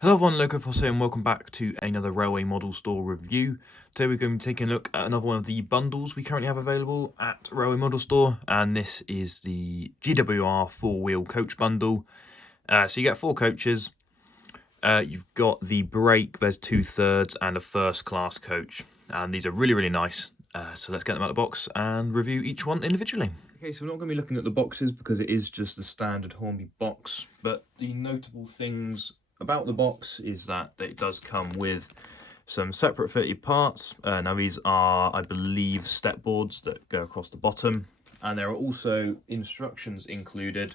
Hello everyone, Loco Foss here and welcome back to another Railway Model Store review. Today we're going to be taking a look at another one of the bundles we currently have available at Railway Model Store, and this is the GWR 4-wheel coach bundle. So you get 4 coaches, you've got the brake, there's 2/3 and a first class coach, and these are really nice. So let's get them out of the box and review each one individually. Okay, so we're not going to be looking at the boxes because it is just the standard Hornby box, but the notable things about the box is that it does come with some separate fitted parts. Now these are, I believe, step boards that go across the bottom, and there are also instructions included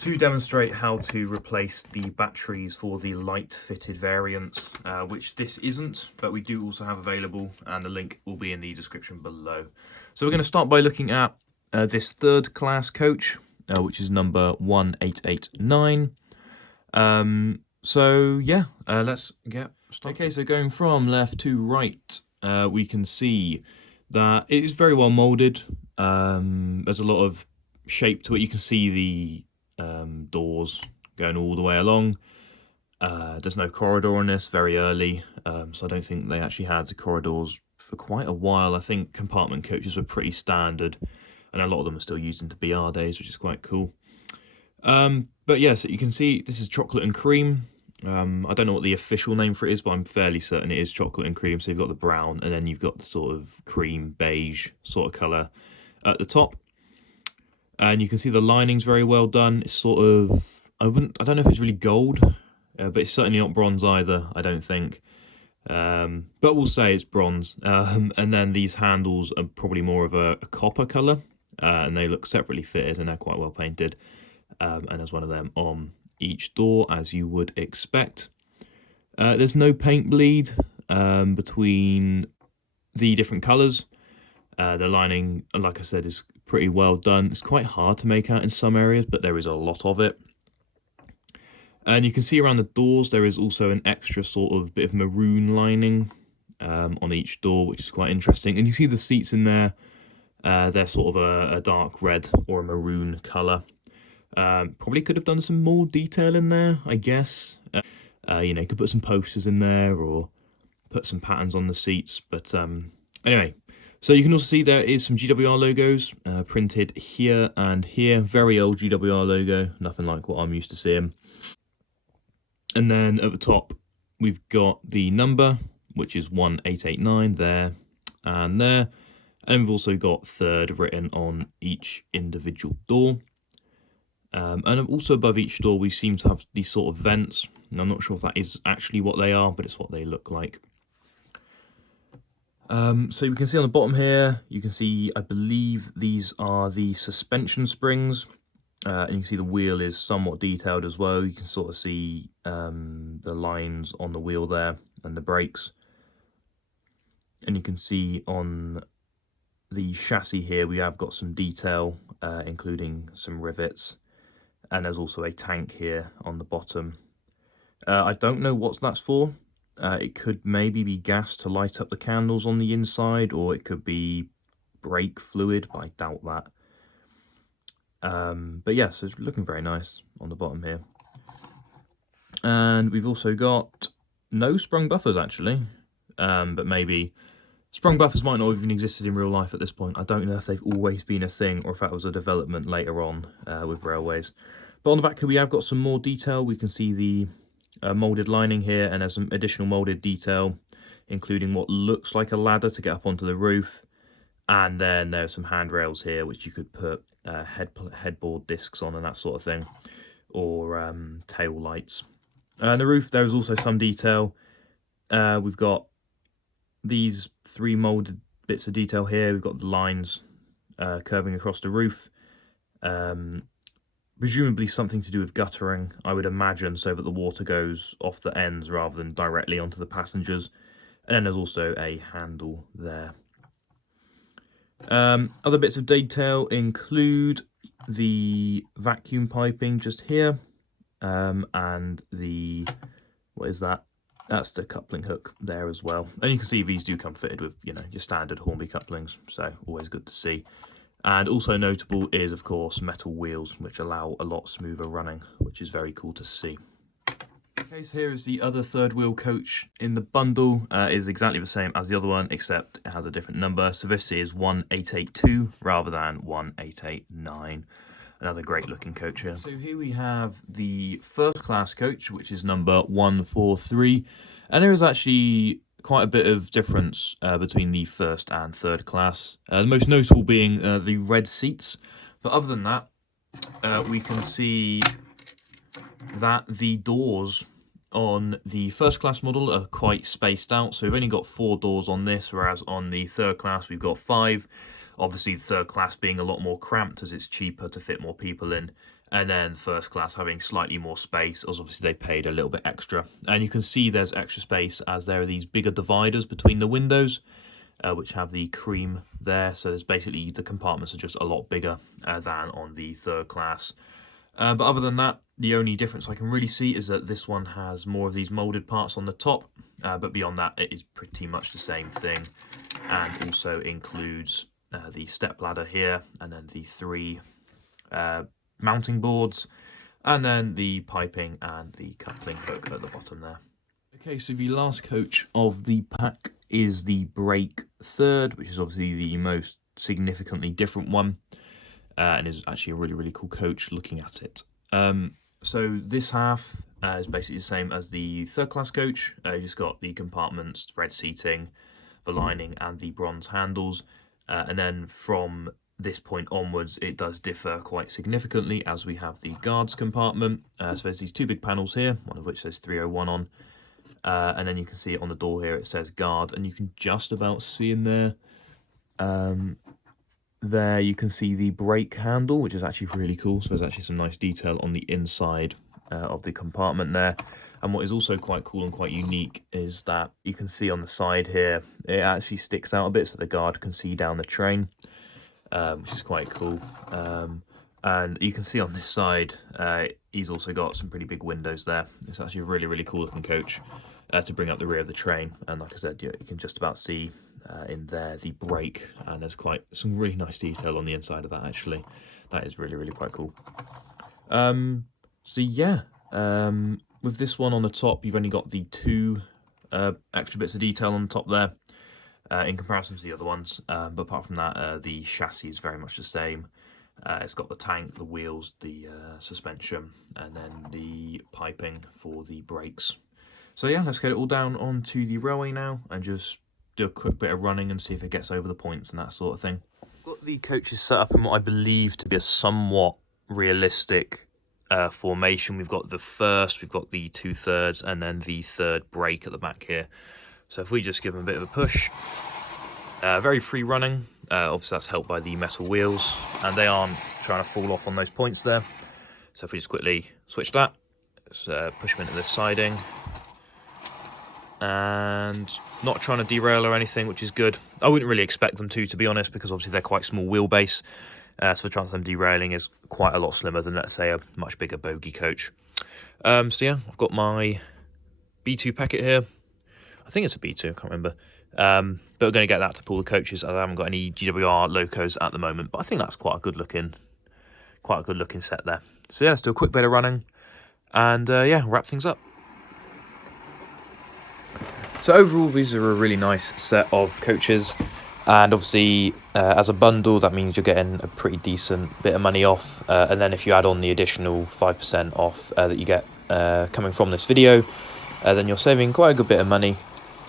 to demonstrate how to replace the batteries for the light fitted variants, which this isn't, but we do also have available, and the link will be in the description below. So we're going to start by looking at this 3rd class coach, which is number 1889. So yeah, let's get started. Okay, so going from left to right, we can see that it is very well molded. There's a lot of shape to it. You can see the doors going all the way along. There's no corridor on this, very early, so I don't think they actually had the corridors for quite a while. I think compartment coaches were pretty standard, and a lot of them are still used into BR days, which is quite cool. But yes, you can see this is chocolate and cream. I don't know what the official name for it is, but I'm fairly certain it is chocolate and cream. So you've got the brown, and then you've got the sort of cream beige sort of colour at the top. And you can see the lining's very well done. It's sort of, I don't know if it's really gold, but it's certainly not bronze either, I don't think. But we'll say it's bronze. And then these handles are probably more of a copper colour, and they look separately fitted, and they're quite well painted. And there's one of them on each door, as you would expect. There's no paint bleed between the different colours. The lining, like I said, is pretty well done. It's quite hard to make out in some areas, but there is a lot of it. And you can see around the doors there is also an extra sort of bit of maroon lining on each door, which is quite interesting. And you see the seats in there, they're sort of a dark red or a maroon colour. Probably could have done some more detail in there, I guess. You know, you could put some posters in there or put some patterns on the seats. But anyway, so you can also see there is some GWR logos printed here and here. Very old GWR logo, nothing like what I'm used to seeing. And then at the top, we've got the number, which is 1889 there and there. And we've also got 3rd written on each individual door. And also above each door, we seem to have these sort of vents. And I'm not sure if that is actually what they are, but it's what they look like. So you can see on the bottom here, you can see, I believe these are the suspension springs. And you can see the wheel is somewhat detailed as well. You can sort of see the lines on the wheel there and the brakes. And you can see on the chassis here, we have got some detail, including some rivets. And there's also a tank here on the bottom. I don't know what that's for. It could maybe be gas to light up the candles on the inside, or it could be brake fluid, but I doubt that. But yeah, so it's looking very nice on the bottom here. And we've also got no sprung buffers actually, but maybe sprung buffers might not have even existed in real life at this point. I don't know if they've always been a thing or if that was a development later on with railways. But on the back here we have got some more detail. We can see the moulded lining here, and there's some additional moulded detail, including what looks like a ladder to get up onto the roof. And then there's some handrails here, which you could put headboard discs on and that sort of thing, or tail lights. And the roof, there's also some detail. We've got these 3 moulded bits of detail here. We've got the lines curving across the roof. Presumably something to do with guttering, I would imagine, so that the water goes off the ends rather than directly onto the passengers. And then there's also a handle there. Other bits of detail include the vacuum piping just here, and the, what is that? That's the coupling hook there as well. And you can see these do come fitted with, you know, your standard Hornby couplings, so always good to see. And also notable is, of course, metal wheels, which allow a lot smoother running, which is very cool to see. Okay, so here is the other third wheel coach in the bundle. Is exactly the same as the other one, except it has a different number. So this is 1882 rather than 1889. Another great looking coach here. So here we have the first class coach, which is number 143. And there is actually quite a bit of difference between the first and third class. The most notable being the red seats. But other than that, we can see that the doors on the first class model are quite spaced out. So we've only got 4 doors on this, whereas on the third class we've got 5. Obviously the third class being a lot more cramped as it's cheaper to fit more people in. And then first class having slightly more space, as obviously they paid a little bit extra. And you can see there's extra space as there are these bigger dividers between the windows, which have the cream there. So there's basically, the compartments are just a lot bigger than on the third class. But other than that, the only difference I can really see is that this one has more of these moulded parts on the top. But beyond that, it is pretty much the same thing. And also includes the step ladder here, and then the 3 mounting boards, and then the piping and the coupling hook at the bottom there. Okay, so the last coach of the pack is the brake third, which is obviously the most significantly different one, and is actually a really cool coach looking at it. So this half is basically the same as the third class coach. You just got the compartments, red seating, the lining, and the bronze handles. And then from this point onwards, it does differ quite significantly, as we have the guards compartment. So there's these 2 big panels here, one of which says 301 on. And then you can see on the door here, it says guard, and you can just about see in there. There you can see the brake handle, which is actually really cool. So there's actually some nice detail on the inside of the compartment there. And what is also quite cool and quite unique is that you can see on the side here, it actually sticks out a bit so the guard can see down the train, which is quite cool. And you can see on this side, he's also got some pretty big windows there. It's actually a really cool looking coach to bring up the rear of the train. And like I said, you can just about see in there the brake, and there's quite some really nice detail on the inside of that actually. That is really quite cool. So yeah, with this one on the top, you've only got the 2 extra bits of detail on the top there in comparison to the other ones. But apart from that, the chassis is very much the same. It's got the tank, the wheels, the suspension, and then the piping for the brakes. So yeah, let's get it all down onto the railway now and just do a quick bit of running and see if it gets over the points and that sort of thing. I've got the coaches set up in what I believe to be a somewhat realistic formation. We've got the first, we've got the 2/3, and then the third brake at the back here. So if we just give them a bit of a push, very free running. Obviously that's helped by the metal wheels, and they aren't trying to fall off on those points there. So if we just quickly switch that, let's push them into this siding, and not trying to derail or anything, which is good. I wouldn't really expect them to be honest, because obviously they're quite small wheelbase. So the chance of them derailing is quite a lot slimmer than, let's say, a much bigger bogie coach. So yeah, I've got my B2 packet here. I think it's a B2, I can't remember. But we're going to get that to pull the coaches, as I haven't got any GWR locos at the moment. But I think that's quite a good looking set there. So yeah, let's do a quick bit of running, and yeah, wrap things up. So overall, these are a really nice set of coaches, and obviously as a bundle, that means you're getting a pretty decent bit of money off, and then if you add on the additional 5% off that you get coming from this video, then you're saving quite a good bit of money.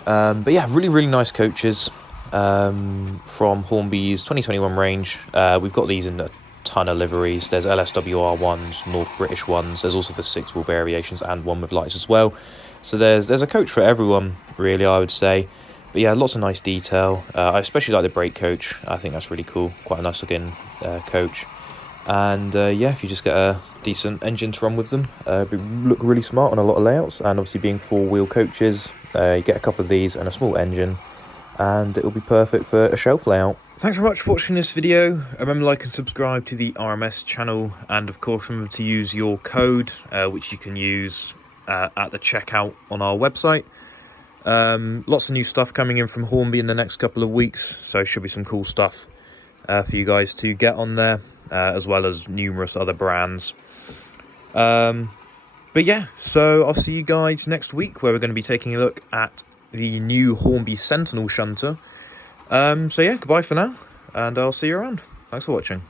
But yeah, really nice coaches from Hornby's 2021 range. We've got these in a ton of liveries. There's LSWR ones, North British ones, there's also the 6-wheel variations and one with lights as well. So there's a coach for everyone, really, I would say. But yeah, lots of nice detail. I especially like the brake coach. I think that's really cool. Quite a nice looking coach. And yeah, if you just get a decent engine to run with them, look really smart on a lot of layouts. And obviously being 4-wheel coaches, you get a couple of these and a small engine, and it will be perfect for a shelf layout. Thanks very much for watching this video. Remember to like and subscribe to the RMS channel, and of course remember to use your code, which you can use at the checkout on our website. Lots of new stuff coming in from Hornby in the next couple of weeks, so should be some cool stuff for you guys to get on there, as well as numerous other brands. But yeah, so I'll see you guys next week, where we're going to be taking a look at the new Hornby Sentinel shunter. So yeah, goodbye for now, and I'll see you around. Thanks for watching.